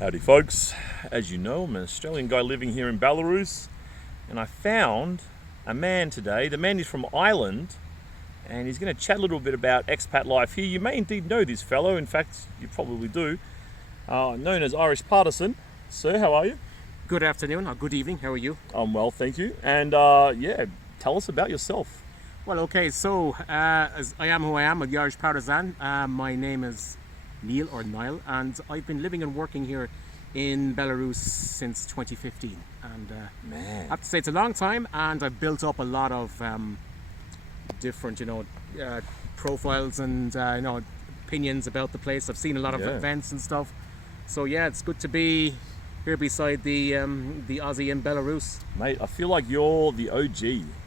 Howdy folks, as you know I'm an Australian guy living here in Belarus, and I found a man today. The man is from Ireland and he's going to chat a little bit about expat life here. You may indeed know this fellow, in fact you probably do, known as Irish Partizan. Sir, how are you? Good afternoon or good evening, how are you? I'm well, thank you. And tell us about yourself. Well, okay, so as I am who I am, I'm the Irish Partizan. My name is Neil or Niall, and I've been living and working here in Belarus since 2015. And Man. I have to say it's a long time, and I've built up a lot of different, profiles and opinions about the place. I've seen a lot of events and stuff. So yeah, it's good to be here beside the Aussie in Belarus. Mate, I feel like you're the OG.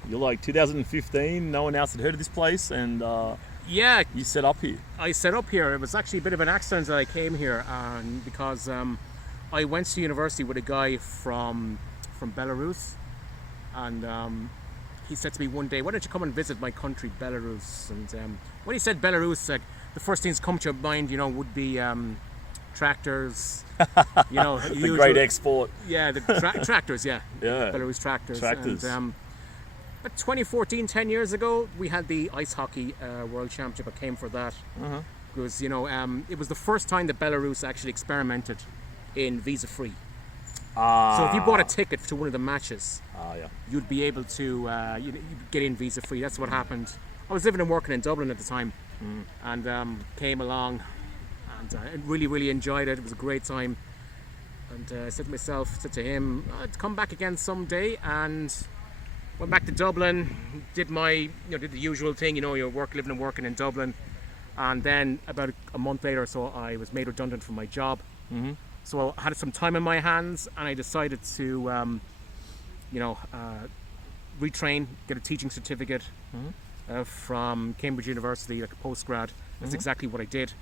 You're like 2015, no one else had heard of this place, and yeah, you set up here. I set up here. It was actually a bit of an accident that I came here, because I went to university with a guy from Belarus, and he said to me one day, "Why don't you come and visit my country, Belarus?" And when he said Belarus, the first things come to your mind, would be tractors. The usual, great export. Yeah, the tractors. Yeah, Belarus tractors. Tractors. And, but 2014, 10 years ago, we had the ice hockey world championship. I came for that. Because it was the first time that Belarus actually experimented in visa-free. So if you bought a ticket to one of the matches, you'd be able to you'd get in visa-free. That's what happened. I was living and working in Dublin at the time, and came along, and I really, really enjoyed it. It was a great time. And I said to him, I'd come back again someday, and went back to Dublin, did did the usual thing, your living and working in Dublin. And then about a month later or so, I was made redundant from my job. So I had some time in my hands, and I decided to, retrain, get a teaching certificate from Cambridge University, like a postgrad. That's exactly what I did.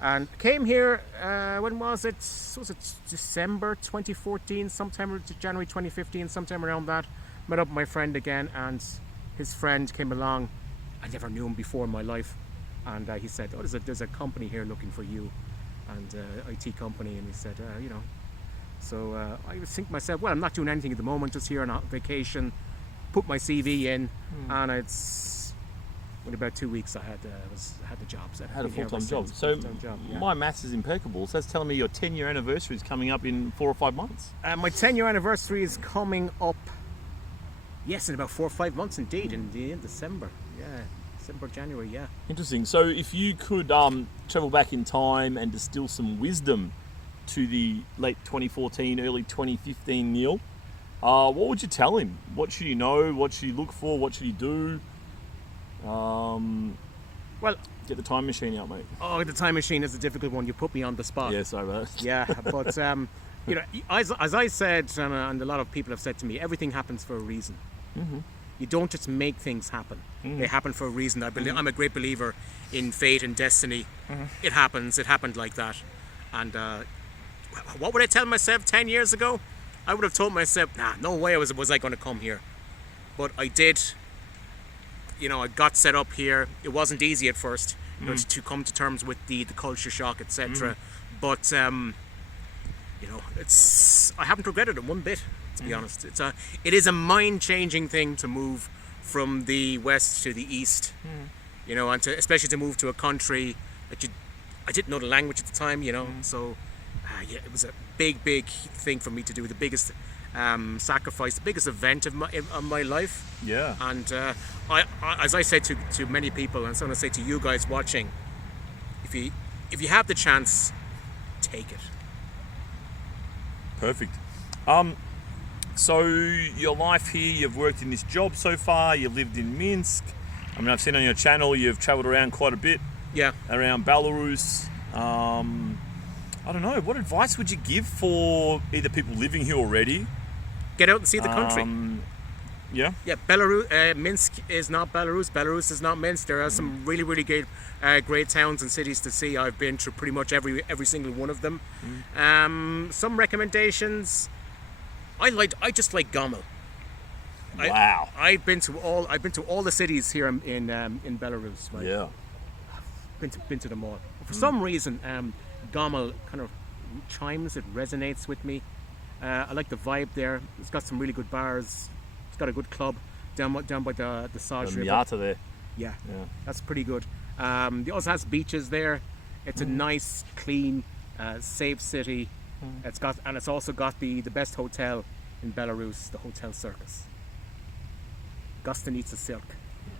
And came here, when was it? Was it December 2014, sometime January 2015, sometime around that. Met up with my friend again, and his friend came along. I never knew him before in my life, and he said, "Oh, there's a company here looking for you, and IT company." And he said, So I was thinking to myself, well, I'm not doing anything at the moment, just here on vacation. Put my CV in, and in about 2 weeks, I had the job. So had a full-time job. So my maths is impeccable. So that's telling me your 10-year anniversary is coming up in 4 or 5 months. My 10-year anniversary is coming up. Yes, in about 4 or 5 months, indeed, in December. Yeah, December, January. Yeah. Interesting. So if you could travel back in time and distill some wisdom to the late 2014, early 2015 Neil, what would you tell him? What should he know? What should he look for? What should he do? Well, get the time machine out, mate. Oh, the time machine is a difficult one. You put me on the spot. Yeah, sorry about that. Yeah, but as I said, and a lot of people have said to me, everything happens for a reason. You don't just make things happen. They happen for a reason. I'm a great believer in fate and destiny. It happens. It happened like that. And what would I tell myself 10 years ago? I would have told myself, no way was I going to come here. But I did. I got set up here. It wasn't easy at first, to come to terms with the culture shock, etc. But I haven't regretted it one bit, to be honest. It is a mind-changing thing to move from the west to the east, and especially to move to a country that I didn't know the language at the time, So it was a big thing for me to do. The biggest sacrifice, the biggest event of my life. Yeah. And I as I said to many people, and so I'm going to say to you guys watching, if you have the chance, take it. Perfect. So your life here, you've worked in this job so far, you've lived in Minsk. I mean, I've seen on your channel you've traveled around quite a bit. Yeah. Around Belarus. I don't know, what advice would you give for either people living here already? Get out and see the country. Yeah. Belarus. Minsk is not Belarus. Belarus is not Minsk. There are some really, really great towns and cities to see. I've been to pretty much every single one of them. Some recommendations. I just like Gomel. Wow. I've been to all the cities here in Belarus. Yeah. Been to them all. For some reason, Gomel kind of chimes. It resonates with me. I like the vibe there. It's got some really good bars. It's got a good club down by the Saj River. Miata there. Yeah, Yeah. that's pretty good. It also has beaches there. It's a nice, clean, safe city. It's also got the best hotel in Belarus, the Hotel Circus. Gostanica Silk.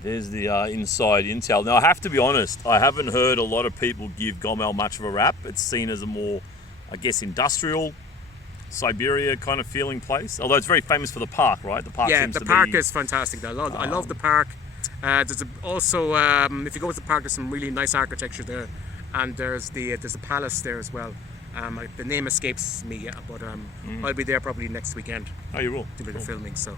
There's the inside intel. Now, I have to be honest, I haven't heard a lot of people give Gomel much of a rap. It's seen as a more, I guess, industrial, Siberia kind of feeling place. Although it's very famous for the park, right? The park seems the to park be... is fantastic. I love the park. There's also, if you go to the park, there's some really nice architecture there, and there's a palace there as well. The name escapes me, but I'll be there probably next weekend. Oh, you will? Doing the filming, so.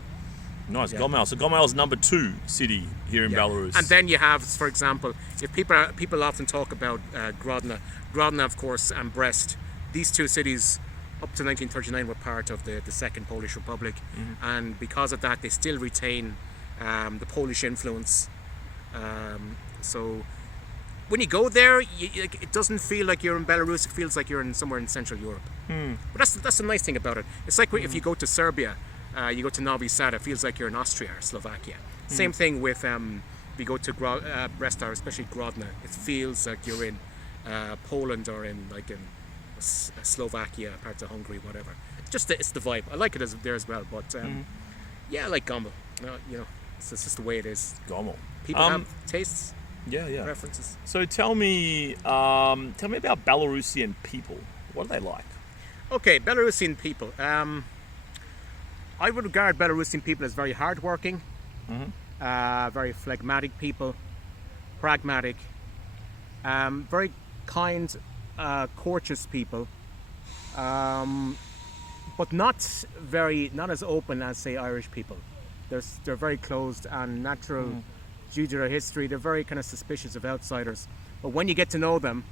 Nice, Yeah. Gomel. So Gomel's number 2 city here in Belarus. And then you have, for example, if people often talk about Grodno, of course, and Brest. These two cities, up to 1939, were part of the Second Polish Republic, and because of that, they still retain the Polish influence. So when you go there, it doesn't feel like you're in Belarus. It feels like you're somewhere in Central Europe. But that's the nice thing about it. It's like if you go to Serbia. You go to Novi Sad, it feels like you're in Austria or Slovakia. Same thing with if you go to Brest or especially Grodno, it feels like you're in Poland or in Slovakia, parts of Hungary, whatever. It's the vibe. I like it there as well, but I like Gomel. It's just the way it is. Gomel. People have tastes, Yeah. preferences. So tell me about Belarusian people. What are they like? Okay, Belarusian people. I would regard Belarusian people as very hardworking, very phlegmatic people, pragmatic, very kind, courteous people, but not as open as, say, Irish people. They're very closed and natural. Due to their history, they're very kind of suspicious of outsiders. But when you get to know them,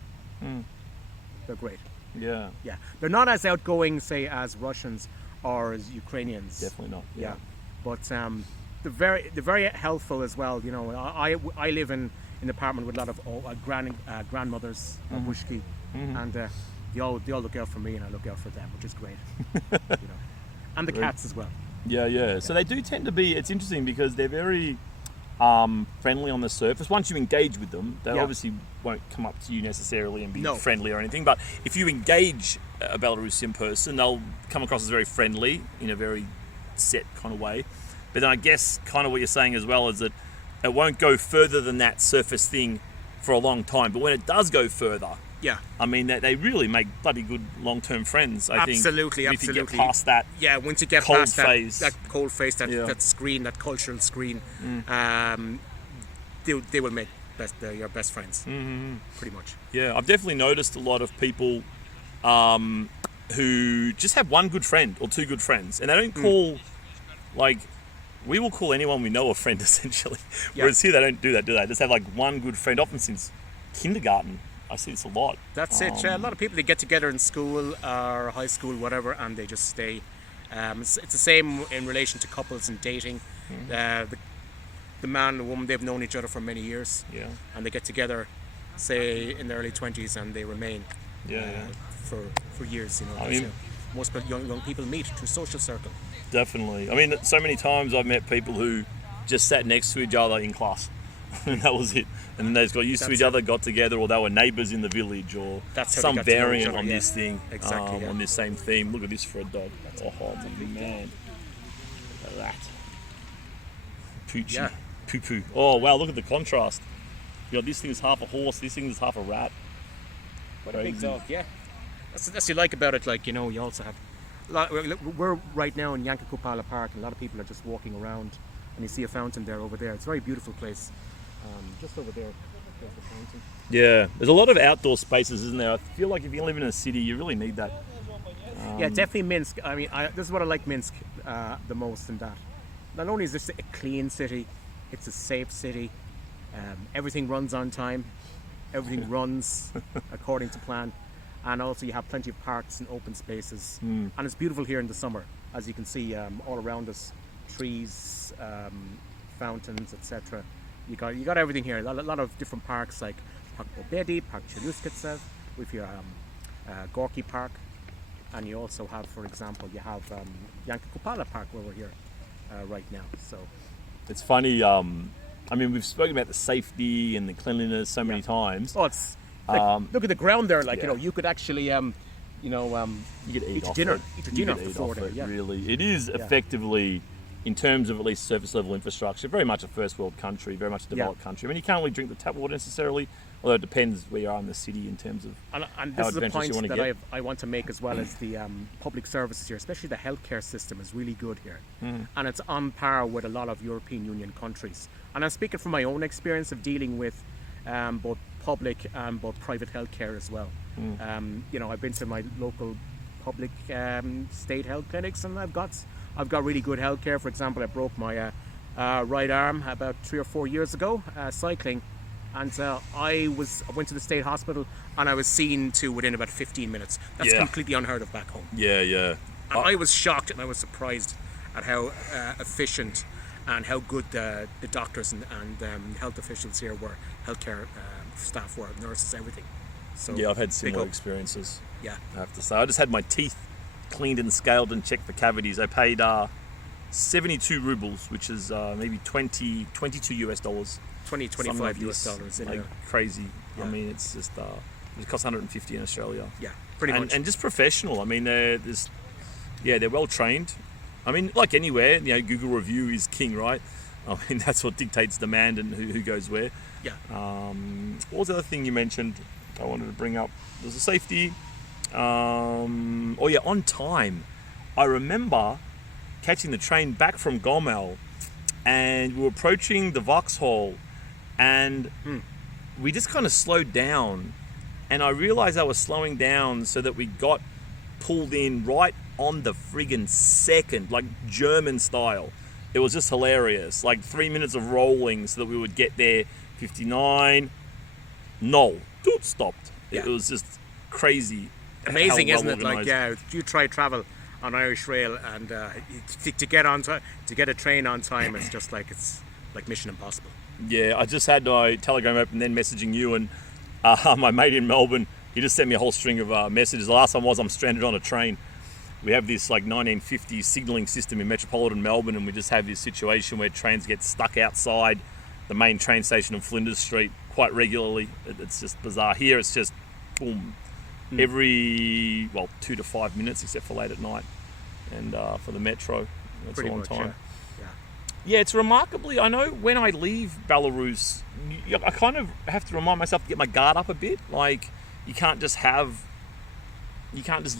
they're great. Yeah. Yeah, they're not as outgoing, say, as Russians or as Ukrainians. Definitely not. Yeah, but they're very helpful as well. I live in an apartment with a lot of grandmothers, babushki, and they all look out for me, and I look out for them, which is great. And the cats as well. Yeah. So they do tend to be. It's interesting because they're very friendly on the surface. Once you engage with them, they obviously won't come up to you necessarily and be friendly or anything. But if you engage a Belarusian person, they'll come across as very friendly in a very set kind of way. But then I guess kind of what you're saying as well is that it won't go further than that surface thing for a long time. But when it does go further, I mean, they really make bloody good long-term friends, I think. Absolutely. If you get past that once you get cold past phase. that cold phase, that screen, that cultural screen, they will make your best friends, pretty much. Yeah, I've definitely noticed a lot of people who just have one good friend or two good friends, and they don't call, we will call anyone we know a friend, essentially. Whereas here they don't do that, do they? Just have one good friend, often since kindergarten. I see this a lot. That's it. A lot of people, they get together in school or high school, whatever, and they just stay. It's the same in relation to couples and dating. The man and the woman, they've known each other for many years, and they get together, say, in their early 20s, and they remain for years. I mean, most young people meet through social circle. Definitely. I mean, so many times I've met people who just sat next to each other in class. And that was it. And then they just got used to each other, got together, or they were neighbours in the village, or some variant on this thing, on this same theme. Look at this for a dog. Oh, man. Look at that. Poochie. Poo-poo. Oh, wow, look at the contrast. This thing is half a horse, this thing is half a rat. What a big dog, yeah. That's what you like about it. You also have... We're right now in Yankakupala Park, and a lot of people are just walking around, and you see a fountain there over there. It's a very beautiful place. Just over there, there's the fountain. Yeah, there's a lot of outdoor spaces, isn't there? I feel like if you live in a city, you really need that. Yeah, definitely Minsk. I mean, this is what I like Minsk the most in that. Not only is this a clean city, it's a safe city. Everything runs on time. Everything runs according to plan. And also you have plenty of parks and open spaces. And it's beautiful here in the summer. As you can see all around us, trees, fountains, etc. You got everything here. A lot of different parks like Park Pobedi, Park Cheruskitsev, with your Gorky Park, and you also have, for example, you have Yankakupala Park where we're here right now. So It's funny. I mean, we've spoken about the safety and the cleanliness so many times. oh, it's like, look at the ground there. Like yeah. you could actually You could eat your off dinner, it. eat your You dinner could off the eat floor off there. it, Yeah. really. It is effectively, in terms of at least surface level infrastructure, very much a first world country, very much a developed country. I mean, you can't really drink the tap water necessarily, although it depends where you are in the city in terms of And how this is a adventurous you point want to that get. I want to make as well as the public services here, especially the healthcare system is really good here. And it's on par with a lot of European Union countries. And I'm speaking from my own experience of dealing with both public and both private healthcare as well. I've been to my local public state health clinics, and I've got really good healthcare. For example, I broke my right arm about 3 or 4 years ago cycling, and I went to the state hospital and I was seen to within about 15 minutes. That's completely unheard of back home. Yeah. And I was shocked and I was surprised at how efficient and how good the doctors and health officials here were, healthcare staff were, nurses, everything. So Yeah, I've had similar up. experiences, Yeah. I have to say. I just had my teeth cleaned and scaled and checked for cavities. I paid 72 rubles, which is maybe 22 US dollars. 20, Something 25 like US this, dollars in like here. crazy. Yeah. I mean, it's just it costs 150 in Australia. Yeah, pretty much. And just professional. I mean, they're well trained. I mean, like anywhere, Google review is king, right? I mean, that's what dictates demand and who goes where. Yeah. What was the other thing you mentioned I wanted to bring up? There's the safety. On time. I remember catching the train back from Gomel, and we were approaching the Vauxhall, and we just kind of slowed down, and I realized I was slowing down so that we got pulled in right on the friggin' second, like German style. It was just hilarious. Like 3 minutes of rolling so that we would get there. 59. No. Dude stopped. Yeah. It was just crazy. Amazing, how isn't well it? Like, organised. you try travel on Irish Rail, and to get on time, to get a train on time, it's like Mission Impossible. Yeah, I just had my Telegram open, then messaging you, and my mate in Melbourne, he just sent me a whole string of messages. The last one was I'm stranded on a train. We have this like 1950s signalling system in metropolitan Melbourne, and we just have this situation where trains get stuck outside the main train station on Flinders Street quite regularly. It's just bizarre. Here it's just boom, every 2 to 5 minutes, except for late at night, and for the metro, it's Pretty all on much, time. yeah. Yeah, it's remarkably. I know when I leave Belarus, I kind of have to remind myself to get my guard up a bit. Like, you can't just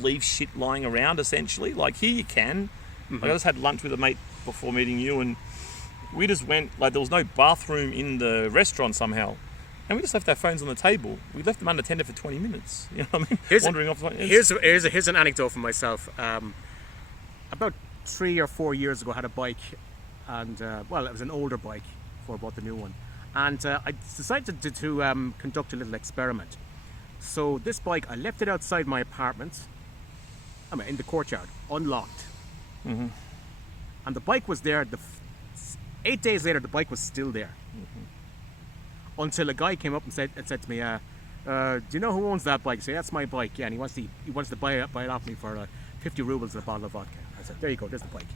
leave shit lying around. Essentially, like here you can. Like, I just had lunch with a mate before meeting you, and we just went. Like, there was no bathroom in the restaurant somehow, and we just left our phones on the table. We left them unattended for 20 minutes. You know what I mean? Wandering off. Here's an anecdote from myself. About 3 or 4 years ago, I had a bike, and it was an older bike before I bought the new one, and I decided to conduct a little experiment. So this bike, I left it outside my apartment, in the courtyard, unlocked, and the bike was there. 8 days later, the bike was still there, until a guy came up and said to me, "Do you know who owns that bike?" I said, "That's my bike." Yeah, and he wants to buy it off me for 50 rubles and a bottle of vodka. I said, "There you go, there's the bike."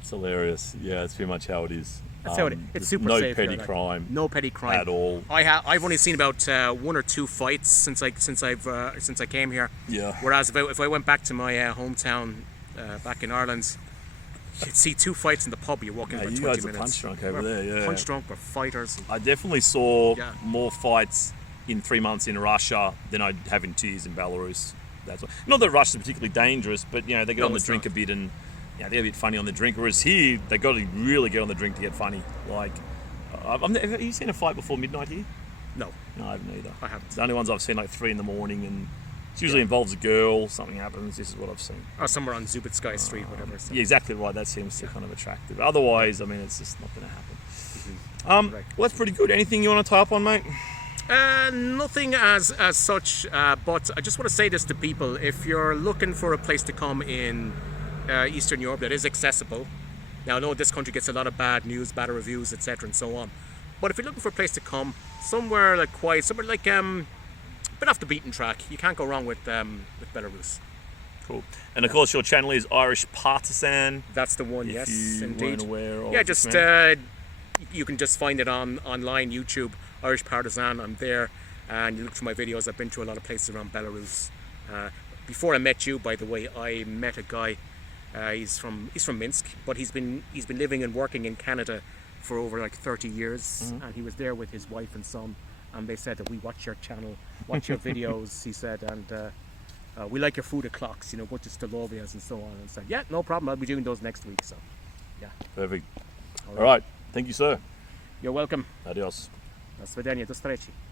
It's hilarious. Yeah, that's pretty much how it is. That's how it is. It's there's super no safe. petty here, like, crime No petty crime at all. I've only seen about 1 or 2 fights since I came here. Yeah. Whereas if I went back to my hometown back in Ireland, you'd see 2 fights in the pub. You're walking Yeah, about you 20 guys are minutes. punch drunk over We're there, yeah. punch drunk. We're fighters. I definitely saw Yeah. more fights in 3 months in Russia than I have in 2 years in Belarus. That's not that Russia's particularly dangerous, but they get No, on the it's drink not. a bit, and they're a bit funny on the drink. Whereas here, they got to really get on the drink to get funny. Like, have you seen a fight before midnight here? No, No, I haven't either. I haven't. The only ones I've seen like 3 in the morning, and it usually involves a girl. Something happens. This is what I've seen. or somewhere on Zubitskaya Street, whatever. So. Yeah, exactly right. That seems kind of attractive. Otherwise, I mean, it's just not going to happen. Right. Well, that's pretty good. Anything you want to tie up on, mate? Nothing as such, but I just want to say this to people. If you're looking for a place to come in Eastern Europe that is accessible, now I know this country gets a lot of bad news, bad reviews, etc. and so on, but if you're looking for a place to come, somewhere like quiet, somewhere like a bit off the beaten track, you can't go wrong with Belarus. Cool. And of course, your channel is Irish Partizan. That's the one. If Yes, you indeed. weren't aware of Yeah, this just man. you can just find it online, YouTube, Irish Partizan. I'm there, and you look for my videos. I've been to a lot of places around Belarus. Before I met you, by the way, I met a guy. He's from Minsk, but he's been living and working in Canada for over like 30 years, and he was there with his wife and son, and they said that we watch your channel, watch your videos. He said, and we like your food o'clocks, go to Stolovias and so on. And said, yeah, no problem. I'll be doing those next week. So, yeah. Perfect. All right. Thank you, sir. You're welcome. Adios. До свидания. До встречи.